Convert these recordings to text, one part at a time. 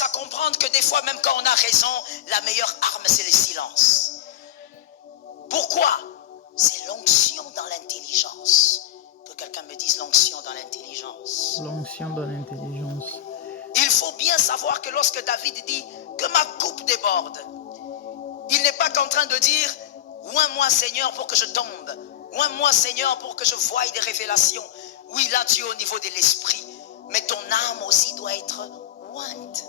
commence à comprendre que des fois, même quand on a raison, la meilleure arme, c'est le silence. Pourquoi? C'est l'onction dans l'intelligence. Que quelqu'un me dise l'onction dans l'intelligence. L'onction dans l'intelligence. Il faut bien savoir que lorsque David dit que ma coupe déborde, il n'est pas qu'en train de dire oins-moi Seigneur pour que je tombe, oins-moi Seigneur pour que je voie des révélations. Oui, là tu es au niveau de l'esprit, mais ton âme aussi doit être ointe.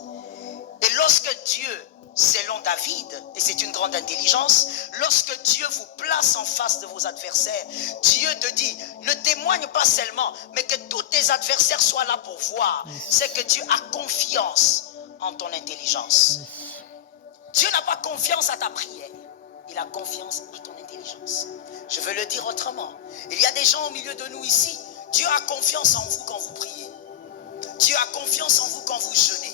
Et lorsque Dieu, selon David, et c'est une grande intelligence, lorsque Dieu vous place en face de vos adversaires, Dieu te dit, ne témoigne pas seulement, mais que tous tes adversaires soient là pour voir. C'est que Dieu a confiance en ton intelligence. Dieu n'a pas confiance à ta prière, il a confiance à ton intelligence. Je veux le dire autrement. Il y a des gens au milieu de nous ici, Dieu a confiance en vous quand vous priez. Dieu a confiance en vous quand vous jeûnez.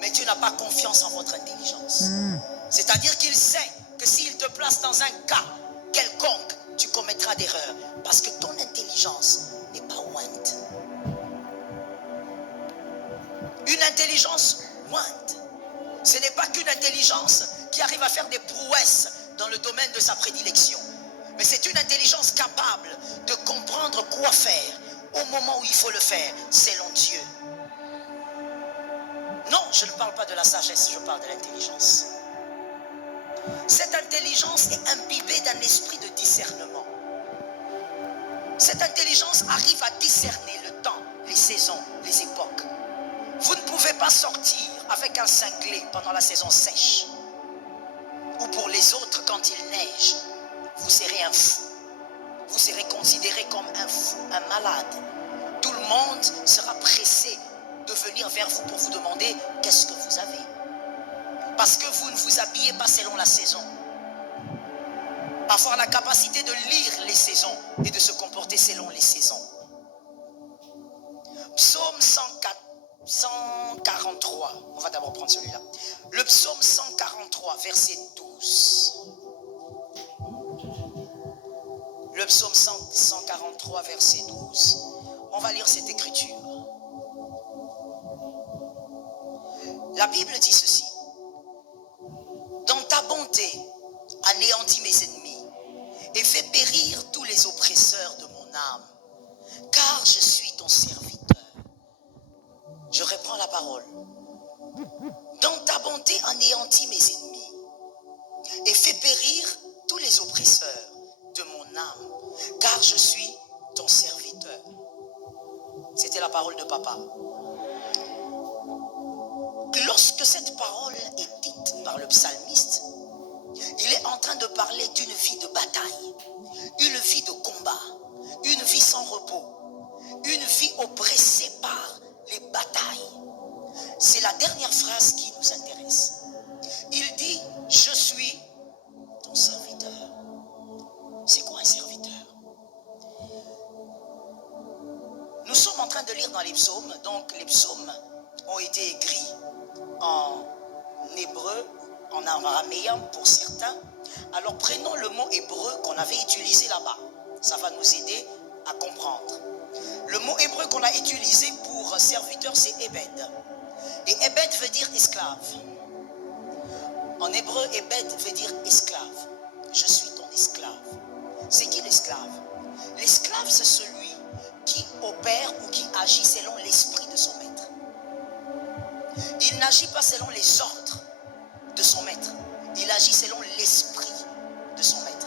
Mais Dieu n'a pas confiance en votre intelligence. C'est-à-dire qu'il sait que s'il te place dans un cas quelconque, tu commettras d'erreurs. Parce que ton intelligence n'est pas ointe. Une intelligence ointe, ce n'est pas qu'une intelligence qui arrive à faire des prouesses dans le domaine de sa prédilection. Mais c'est une intelligence capable de comprendre quoi faire au moment où il faut le faire, selon Dieu. Non, je ne parle pas de la sagesse, je parle de l'intelligence. Cette intelligence est imbibée d'un esprit de discernement. Cette intelligence arrive à discerner le temps, les saisons, les époques. Vous ne pouvez pas sortir avec un cinglé pendant la saison sèche. Ou pour les autres, quand il neige, vous serez un fou. Vous serez considéré comme un fou, un malade. Tout le monde sera pressé de venir vers vous pour vous demander qu'est-ce que vous avez. Parce que vous ne vous habillez pas selon la saison. Avoir la capacité de lire les saisons et de se comporter selon les saisons. Psaume 143. On va d'abord prendre celui-là. Le psaume 143, verset 12. Le psaume 143, verset 12. On va lire cette écriture. La Bible dit ceci. Dans ta bonté, anéantis mes ennemis et fais périr tous les oppresseurs de mon âme, car je suis ton serviteur. Je reprends la parole. Dans ta bonté, anéantis mes ennemis et fais périr tous les oppresseurs de mon âme, car je suis ton serviteur. C'était la parole de papa. Lorsque cette parole est dite par le psalmiste, il est en train de parler d'une vie de bataille, une vie de combat, une vie sans repos, une vie oppressée par les batailles. C'est la dernière phrase qui nous intéresse. Il dit, je suis ton serviteur. C'est quoi un serviteur? Nous sommes en train de lire dans les psaumes, donc les psaumes ont été écrits en hébreu, en araméen pour certains. Alors prenons le mot hébreu qu'on avait utilisé là-bas. Ça va nous aider à comprendre. Le mot hébreu qu'on a utilisé pour serviteur, c'est Ebed. Et Ebed veut dire esclave. En hébreu, Ebed veut dire esclave. Je suis ton esclave. C'est qui l'esclave? L'esclave, c'est celui qui opère ou qui agit selon l'esprit de son maître. Il n'agit pas selon les ordres de son maître. Il agit selon l'esprit de son maître.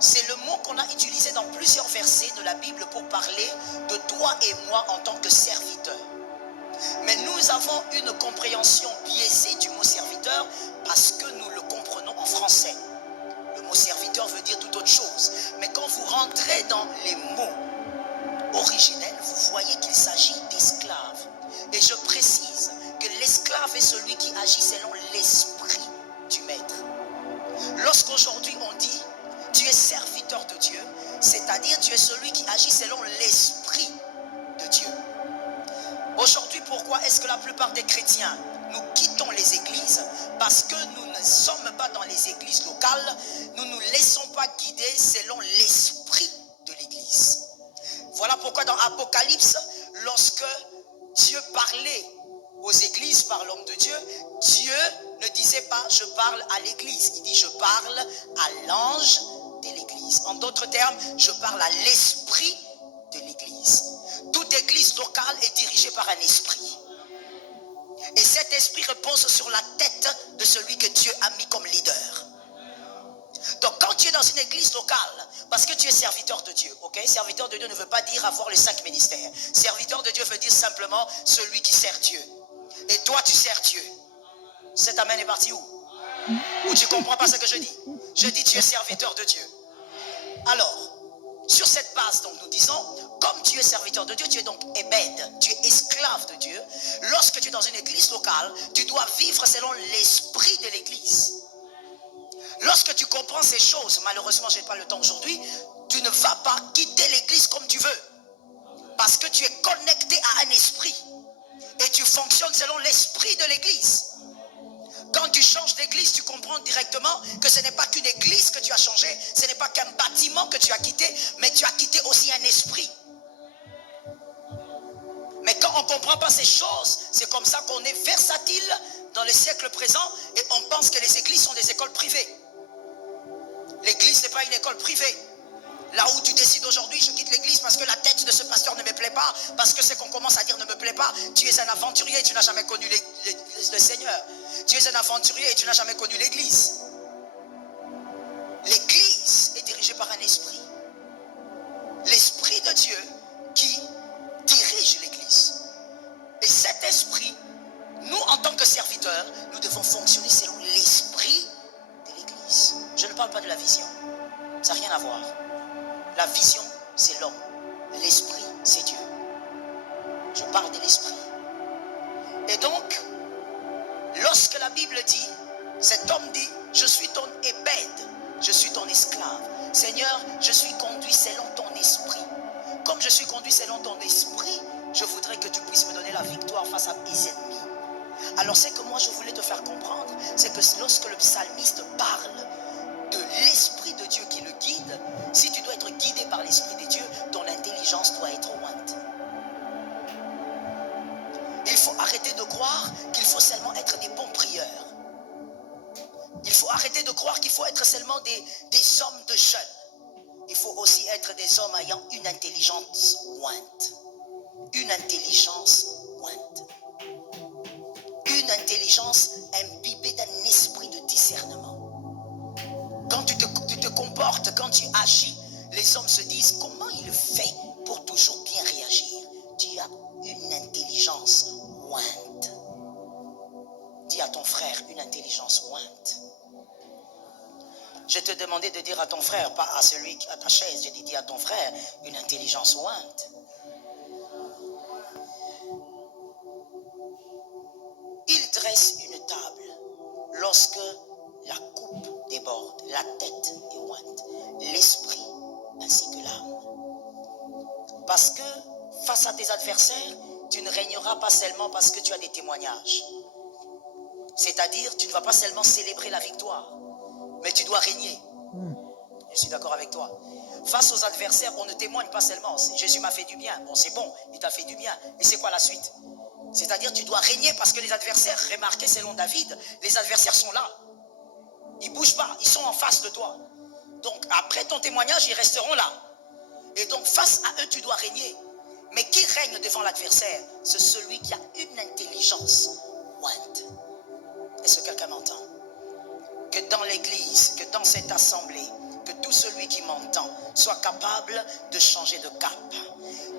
C'est le mot qu'on a utilisé dans plusieurs versets de la Bible pour parler de toi et moi en tant que serviteurs. Mais nous avons une compréhension biaisée du mot serviteur parce que nous le comprenons en français. Le mot serviteur veut dire tout autre chose. Mais quand vous rentrez dans les mots originels, vous voyez qu'il s'agit d'esclaves. Et je précise que l'esclave est celui qui agit selon l'esprit du maître. Lorsqu'aujourd'hui on dit tu es serviteur de Dieu, c'est-à-dire tu es celui qui agit selon l'esprit de Dieu. Aujourd'hui, pourquoi est-ce que la plupart des chrétiens, nous quittons les églises? Parce que nous ne sommes pas dans les églises locales, nous ne nous laissons pas guider selon l'esprit de l'église. Voilà pourquoi dans Apocalypse, lorsque Dieu parlait aux églises par l'homme de Dieu, Dieu ne disait pas je parle à l'église. Il dit je parle à l'ange de l'église. En d'autres termes, je parle à l'esprit de l'église. Toute église locale est dirigée par un esprit. Et cet esprit repose sur la tête de celui que Dieu a mis comme leader. Donc quand tu es dans une église locale, parce que tu es serviteur de Dieu, ok? Serviteur de Dieu ne veut pas dire avoir les 5 ministères. Serviteur de Dieu veut dire simplement celui qui sert Dieu. Et toi tu sers Dieu. Cet amen est parti où? Ou tu ne comprends pas ce que je dis? Je dis tu es serviteur de Dieu. Alors, sur cette base, donc, nous disons, comme tu es serviteur de Dieu, tu es donc ébède, tu es esclave de Dieu. Lorsque tu es dans une église locale, tu dois vivre selon l'esprit de l'église. Lorsque tu comprends ces choses, malheureusement, je n'ai pas le temps aujourd'hui, tu ne vas pas quitter l'église comme tu veux. Parce que tu es connecté à un esprit. Et tu fonctionnes selon l'esprit de l'église. Quand tu changes d'église, tu comprends directement que ce n'est pas qu'une église que tu as changé, ce n'est pas qu'un bâtiment que tu as quitté, mais tu as quitté aussi un esprit. Mais quand on ne comprend pas ces choses, c'est comme ça qu'on est versatile dans les siècles présents et on pense que les églises sont des écoles privées. L'église n'est pas une école privée. Là où tu décides aujourd'hui, je quitte l'église parce que la tête de ce pasteur ne me plaît pas, parce que ce qu'on commence à dire ne me plaît pas. Tu es un aventurier et tu n'as jamais connu le Seigneur. Tu es un aventurier et tu n'as jamais connu l'église. L'église est dirigée par un esprit. L'esprit de Dieu qui dirige l'église. Et cet esprit, nous en tant que serviteurs, nous devons fonctionner selon l'esprit de l'église. Je ne parle pas de la vision. Ça n'a rien à voir. La vision, c'est l'homme. L'esprit, c'est Dieu. Je parle de l'esprit. Et donc, lorsque la Bible dit, cet homme dit, je suis ton ébède, je suis ton esclave. Seigneur, je suis conduit selon ton esprit. Comme je suis conduit selon ton esprit, je voudrais que tu puisses me donner la victoire face à mes ennemis. Alors, ce que moi je voulais te faire comprendre, c'est que lorsque le psalmiste parle de l'esprit de Dieu qui le guide, si tu dois être guidé par l'esprit de Dieu, ton intelligence doit être ointe. Il faut arrêter de croire qu'il faut seulement être des bons prieurs. Il faut arrêter de croire qu'il faut être seulement des hommes de jeûne. Il faut aussi être des hommes ayant une intelligence ointe. Une intelligence ointe. Une intelligence imbibée d'un esprit de discernement. Quand tu te comportes, quand tu agis, les hommes se disent comment il fait pour toujours bien réagir. Tu as une intelligence ointe. Dis à ton frère une intelligence ointe. Je te demandais de dire à ton frère, pas à celui à ta chaise, j'ai dit dis à ton frère une intelligence ointe. Il dresse une table lorsque la coupe déborde, la tête est ointe, l'esprit ainsi que l'âme. Parce que face à tes adversaires, tu ne régneras pas seulement parce que tu as des témoignages. C'est-à-dire, tu ne vas pas seulement célébrer la victoire, mais tu dois régner. Je suis d'accord avec toi. Face aux adversaires, on ne témoigne pas seulement. Jésus m'a fait du bien. Bon, c'est bon, il t'a fait du bien. Et c'est quoi la suite? C'est-à-dire, tu dois régner parce que les adversaires, remarquez selon David, les adversaires sont là. Ils ne bougent pas, ils sont en face de toi. Donc, après ton témoignage, ils resteront là. Et donc, face à eux, tu dois régner. Mais qui règne devant l'adversaire? C'est celui qui a une intelligence ointe. Est-ce que quelqu'un m'entend? Que dans l'église, que dans cette assemblée, que tout celui qui m'entend soit capable de changer de cap.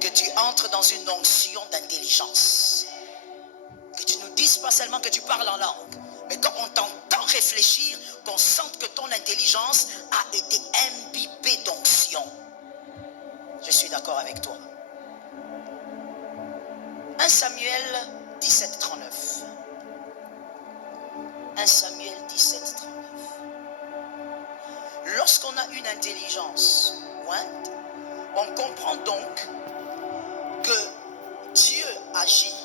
Que tu entres dans une onction d'intelligence. Que tu ne dises pas seulement que tu parles en langue, mais quand on t'entend réfléchir, qu'on sente que ton intelligence a été imbibée d'onction. Je suis d'accord avec toi. 1 Samuel 17, 39. 1 Samuel 17, 39. Lorsqu'on a une intelligence ointe, on comprend donc que Dieu agit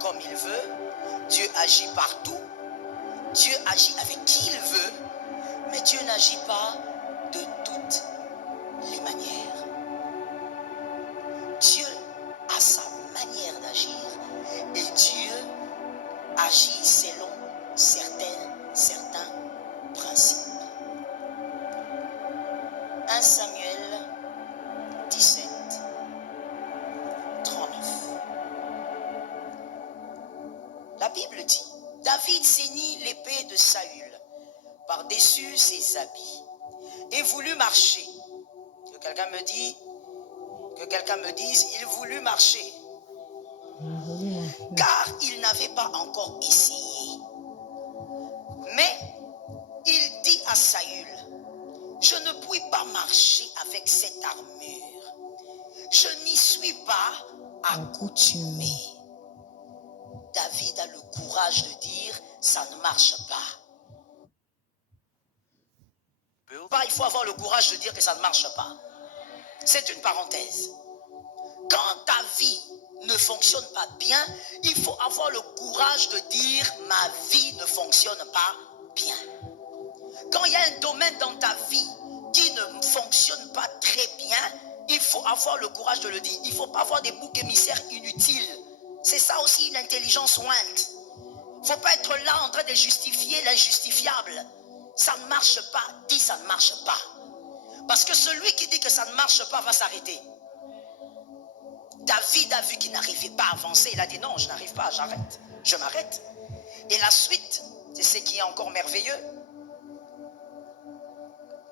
comme il veut, Dieu agit partout, Dieu agit avec qui il veut, mais Dieu n'agit pas de toutes les manières. Dieu a sa manière d'agir et Dieu agit selon certains principes. 1 Samuel 17, 39. La Bible dit, David ceignit l'épée de Saül par-dessus ses habits et voulut marcher. Que quelqu'un me dise, il voulut marcher. Car il n'avait pas encore essayé. Mais il dit à Saül, je ne puis pas marcher avec cette armure. Je n'y suis pas accoutumé. David a le courage de dire, ça ne marche pas. Il faut avoir le courage de dire que ça ne marche pas. C'est une parenthèse. Quand ta vie ne fonctionne pas bien, il faut avoir le courage de dire, ma vie ne fonctionne pas bien. Quand il y a un domaine dans ta vie qui ne fonctionne pas très bien, il faut avoir le courage de le dire. Il ne faut pas avoir des boucs émissaires inutiles. C'est ça aussi une intelligence ointe. Il ne faut pas être là en train de justifier l'injustifiable. Ça ne marche pas, dis ça ne marche pas. Parce que celui qui dit que ça ne marche pas va s'arrêter. David a vu qu'il n'arrivait pas à avancer. Il a dit non, je n'arrive pas, j'arrête. Je m'arrête. Et la suite, c'est ce qui est encore merveilleux.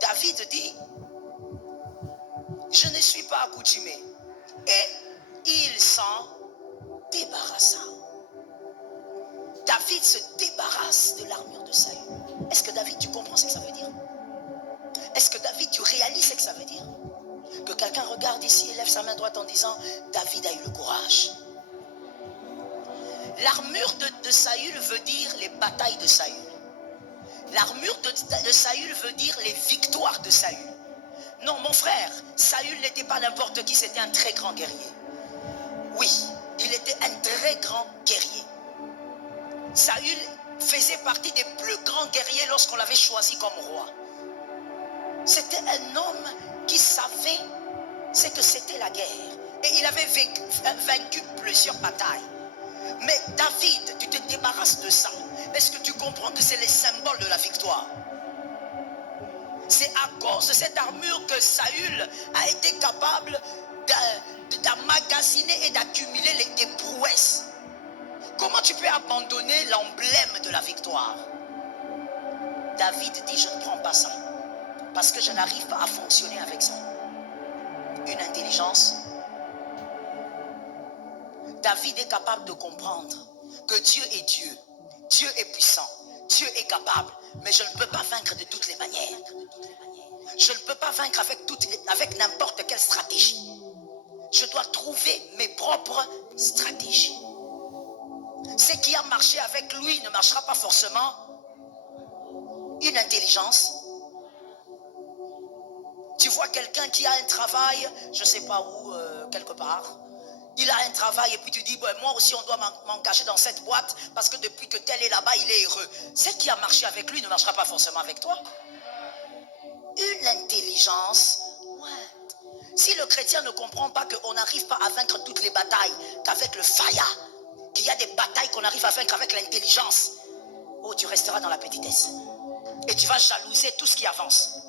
David dit, je ne suis pas accoutumé. Et il s'en débarrassa. David se débarrasse de l'armure de Saül. Est-ce que David, tu comprends ce que ça veut dire? Est-ce que David, tu réalises ce que ça veut dire? Que quelqu'un regarde ici et lève sa main droite en disant, David a eu le courage. L'armure de Saül veut dire les batailles de Saül. L'armure de Saül veut dire les victoires de Saül. Non, mon frère, Saül n'était pas n'importe qui, c'était un très grand guerrier. Oui, il était un très grand guerrier. Saül faisait partie des plus grands guerriers lorsqu'on l'avait choisi comme roi. C'était un homme qui savait ce que c'était la guerre. Et il avait vaincu plusieurs batailles. Mais David, tu te débarrasses de ça. Est-ce que tu comprends que c'est le symbole de la victoire? C'est à cause de cette armure que Saül a été capable d'emmagasiner et d'accumuler des prouesses. Comment tu peux abandonner l'emblème de la victoire? David dit, je ne prends pas ça. Parce que je n'arrive pas à fonctionner avec ça. Une intelligence. David est capable de comprendre que Dieu est Dieu. Dieu est puissant. Dieu est capable. Mais je ne peux pas vaincre de toutes les manières. Je ne peux pas vaincre avec n'importe quelle stratégie. Je dois trouver mes propres stratégies. Ce qui a marché avec lui ne marchera pas forcément. Une intelligence. Tu vois quelqu'un qui a un travail, je ne sais pas où, quelque part. Il a un travail et puis tu dis, ben, moi aussi on doit m'engager dans cette boîte parce que depuis que tel est là-bas, il est heureux. Ce qui a marché avec lui ne marchera pas forcément avec toi. Une intelligence. Ouais. Si le chrétien ne comprend pas qu'on n'arrive pas à vaincre toutes les batailles qu'avec le faya, qu'il y a des batailles qu'on arrive à vaincre avec l'intelligence, oh, tu resteras dans la petitesse. Et tu vas jalouser tout ce qui avance.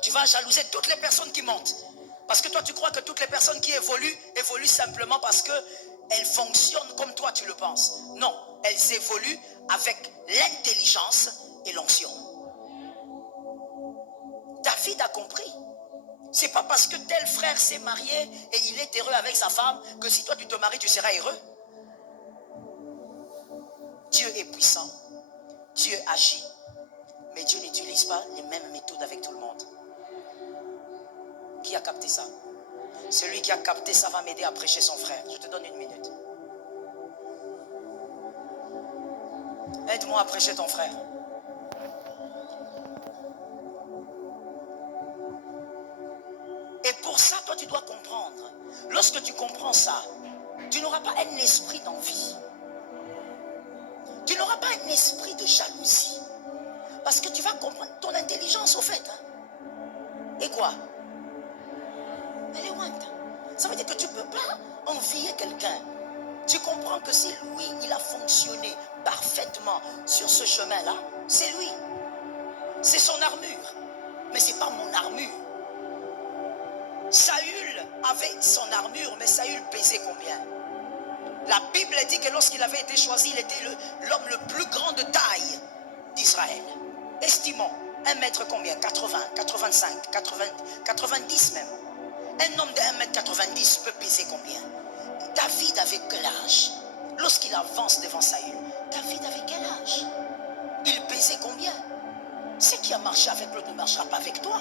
Tu vas jalouser toutes les personnes qui montent. Parce que toi, tu crois que toutes les personnes qui évoluent simplement parce qu'elles fonctionnent comme toi, tu le penses. Non, elles évoluent avec l'intelligence et l'onction. David a compris. C'est pas parce que tel frère s'est marié et il est heureux avec sa femme que si toi tu te maries, tu seras heureux. Dieu est puissant. Dieu agit. Mais Dieu n'utilise pas les mêmes méthodes avec tout le monde. Qui a capté ça? Celui qui a capté ça va m'aider à prêcher son frère. Je te donne une minute. Aide-moi à prêcher ton frère. Et pour ça, toi, tu dois comprendre. Lorsque tu comprends ça, tu n'auras pas un esprit d'envie. Tu n'auras pas un esprit de jalousie. Parce que tu vas comprendre ton intelligence au fait. Hein? Et quoi? Elle est loin. Ça veut dire que tu ne peux pas envier quelqu'un Tu comprends que si lui, il a fonctionné parfaitement sur ce chemin-là, c'est lui. C'est son armure. Mais ce n'est pas mon armure. Saül avait son armure, mais Saül pesait combien? La Bible dit que lorsqu'il avait été choisi, il était l'homme le plus grand de taille d'Israël. Estimons, 1 mètre combien? 80, 85, 80, 90 même. Un homme de 1 mètre 90 peut peser combien? David avait quel âge? Lorsqu'il avance devant Saül, David avait quel âge? Il pesait combien? Ce qui a marché avec l'autre ne marchera pas avec toi.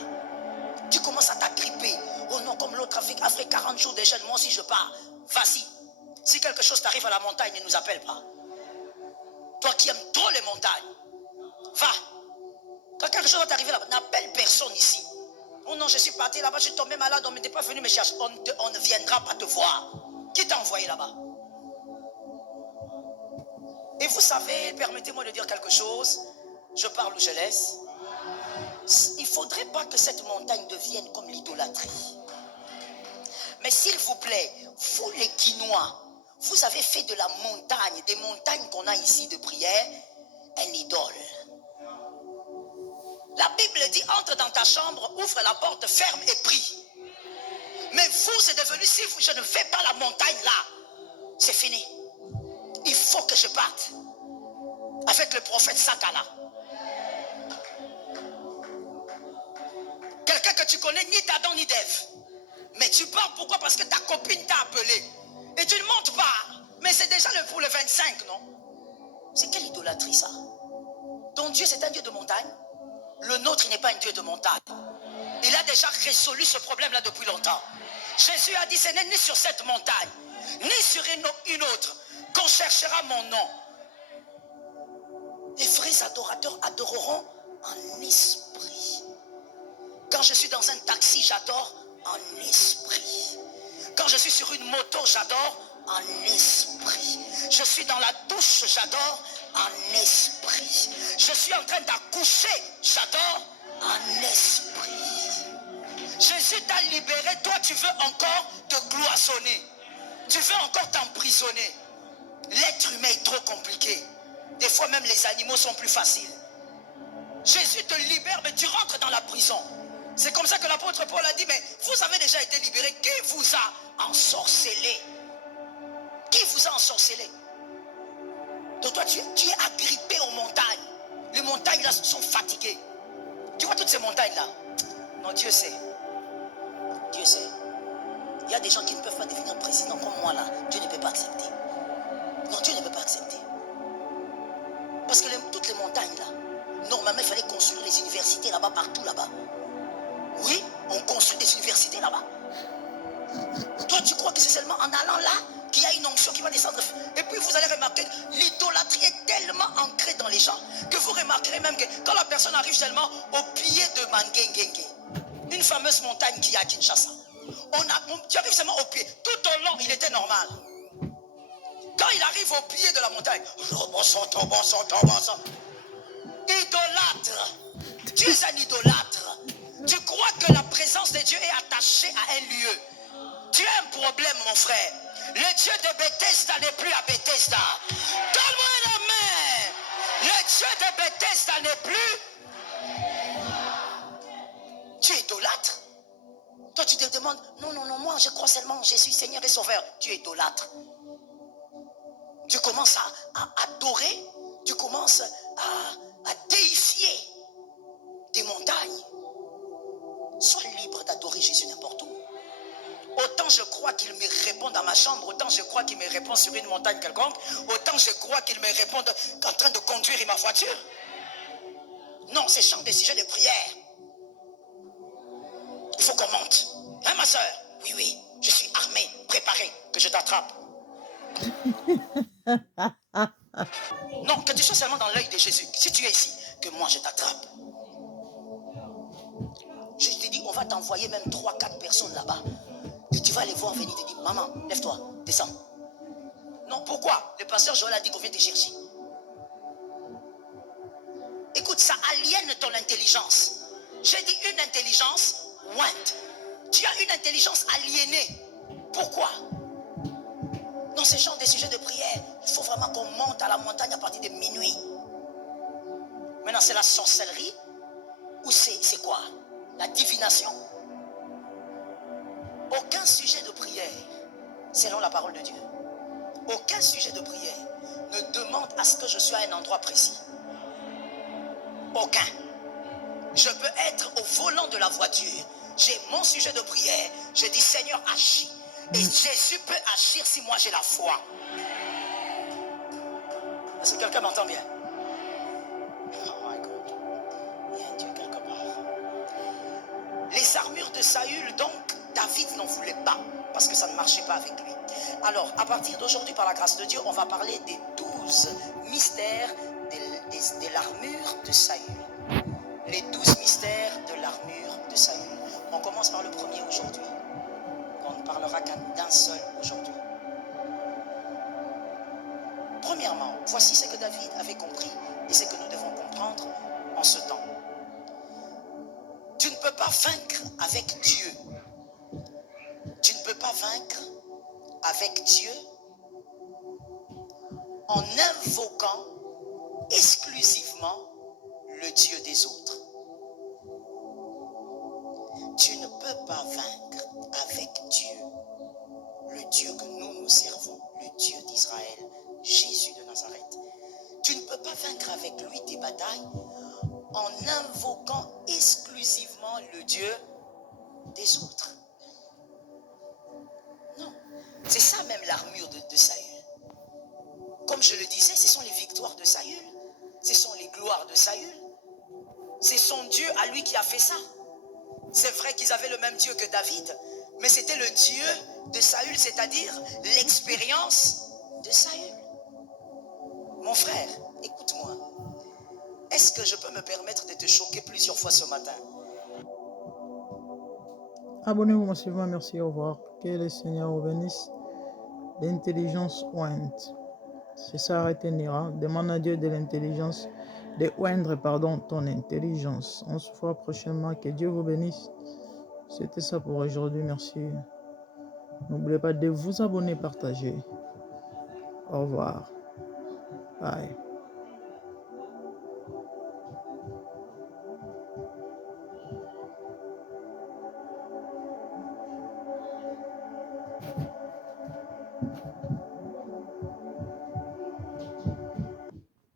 Tu commences à t'agripper. Oh non, comme l'autre a fait 40 jours de jeûne, moi aussi je pars. Vas-y. Si quelque chose t'arrive à la montagne, ne nous appelle pas. Toi qui aimes trop les montagnes, va. Quand quelque chose va t'arriver là-bas, n'appelle personne ici. Oh non, je suis parti là-bas, je suis tombé malade, on n'était pas venu me chercher. On ne viendra pas te voir. Qui t'a envoyé là-bas? Et vous savez, permettez-moi de dire quelque chose. Je parle ou je laisse. Il ne faudrait pas que cette montagne devienne comme l'idolâtrie. Mais s'il vous plaît, vous les Quinois, vous avez fait de la montagne, des montagnes qu'on a ici de prière, un idole. La Bible dit, entre dans ta chambre, ouvre la porte, ferme et prie. Mais vous, c'est devenu, si je ne fais pas la montagne là, c'est fini. Il faut que je parte avec le prophète Sakana. Quelqu'un que tu connais, ni d'Adam ni d'Ève. Mais tu pars, pourquoi? Parce que ta copine t'a appelé. Et tu ne montes pas. Mais c'est déjà pour le 25, non? C'est quelle idolâtrie ça? Ton Dieu, c'est un Dieu de montagne. Le nôtre, il n'est pas un Dieu de montagne. Il a déjà résolu ce problème-là depuis longtemps. Jésus a dit, ce n'est ni sur cette montagne, ni sur une autre, qu'on cherchera mon nom. Les vrais adorateurs adoreront en esprit. Quand je suis dans un taxi, j'adore en esprit. Quand je suis sur une moto, j'adore en esprit. Je suis dans la douche, j'adore en esprit. Je suis en train d'accoucher, j'adore en esprit. Jésus t'a libéré, toi tu veux encore te cloisonner. Tu veux encore t'emprisonner. L'être humain est trop compliqué. Des fois même les animaux sont plus faciles. Jésus te libère, mais tu rentres dans la prison. C'est comme ça que l'apôtre Paul a dit, mais vous avez déjà été libéré. Qui vous a ensorcelé? Qui vous a ensorcelé? Donc toi, tu es agrippé aux montagnes. Les montagnes là sont fatiguées. Tu vois toutes ces montagnes là? Non, Dieu sait. Dieu sait. Il y a des gens qui ne peuvent pas devenir président comme moi là. Dieu ne peut pas accepter. Non, Dieu ne peut pas accepter. Parce que toutes les montagnes là, normalement il fallait construire les universités là-bas, partout là-bas. Oui, on construit des universités là-bas. Toi, tu crois que c'est seulement en allant là qu'il y a une onction qui va descendre? Et puis vous allez remarquer, l'idolâtrie est tellement ancrée dans les gens que vous remarquerez même que quand la personne arrive seulement au pied de Mangengenge, une fameuse montagne qui est à Kinshasa, tu arrives seulement au pied. Tout au long, il était normal. Quand il arrive au pied de la montagne, idolâtre. Tu es un idolâtre. Tu crois que la présence de Dieu est attachée à un lieu. Tu as un problème, mon frère. Le Dieu de Bethesda n'est plus à Bethesda. Donne-moi la main. Le Dieu de Bethesda n'est plus. Tu es idolâtre. Toi, tu te demandes, non, moi je crois seulement en Jésus, Seigneur et Sauveur. Tu es idolâtre. Tu commences à adorer, tu commences à déifier des montagnes. Sois libre d'adorer Jésus n'importe où. Autant je crois qu'il me répond dans ma chambre, autant je crois qu'il me répond sur une montagne quelconque, autant je crois qu'il me répond en train de conduire ma voiture. Non, c'est champ des sujets de prière. Il faut qu'on monte. Hein, ma soeur? Oui, je suis armé, préparé, que je t'attrape. Non, que tu sois seulement dans l'œil de Jésus. Si tu es ici, que moi je t'attrape. Je te dis, on va t'envoyer même 3-4 personnes là-bas. Et tu vas les voir venir te dire, maman, lève-toi, descends. Non, pourquoi? Le pasteur Joël a dit qu'on vient te chercher. Écoute, ça aliène ton intelligence. J'ai dit une intelligence ointe. Tu as une intelligence aliénée. Pourquoi? Dans ce genre de sujets de prière, il faut vraiment qu'on monte à la montagne à partir de minuit. Maintenant, c'est la sorcellerie ou c'est quoi? La divination? Aucun sujet de prière, selon la parole de Dieu, aucun sujet de prière ne demande à ce que je sois à un endroit précis. Aucun. Je peux être au volant de la voiture. J'ai mon sujet de prière. Je dis Seigneur, agis. Et Jésus peut agir si moi j'ai la foi. Est-ce que quelqu'un m'entend bien? Oh my God. Il y a un Dieu quelque part. Les armures de Saül, donc, David n'en voulait pas. Parce que ça ne marchait pas avec lui. Alors, à partir d'aujourd'hui, par la grâce de Dieu, on va parler des 12 mystères de l'armure de Saül. Les 12 mystères de l'armure de Saül. On commence par le premier aujourd'hui. On ne parlera d'un seul aujourd'hui. Premièrement, voici ce que David avait compris et ce que nous devons comprendre en ce temps. Tu ne peux pas vaincre avec Dieu. Tu ne peux pas vaincre avec Dieu en invoquant exclusivement le Dieu des autres. Tu ne peux pas vaincre avec Dieu, le Dieu que nous servons, le Dieu d'Israël, Jésus de Nazareth. Tu ne peux pas vaincre avec lui tes batailles en invoquant exclusivement le Dieu des autres. Non, c'est ça même l'armure de Saül. Comme je le disais, ce sont les victoires de Saül, ce sont les gloires de Saül. C'est son Dieu à lui qui a fait ça. C'est vrai qu'ils avaient le même Dieu que David, mais c'était le Dieu de Saül, c'est-à-dire l'expérience de Saül. Mon frère, écoute-moi. Est-ce que je peux me permettre de te choquer plusieurs fois ce matin? Abonnez-vous massivement, merci, au revoir. Que le Seigneur vous bénisse. L'intelligence ointe. C'est ça, retenira. Demande à Dieu de l'intelligence, de oindre, ton intelligence. On se voit prochainement. Que Dieu vous bénisse. C'était ça pour aujourd'hui, merci. N'oubliez pas de vous abonner, partager. Au revoir. Bye.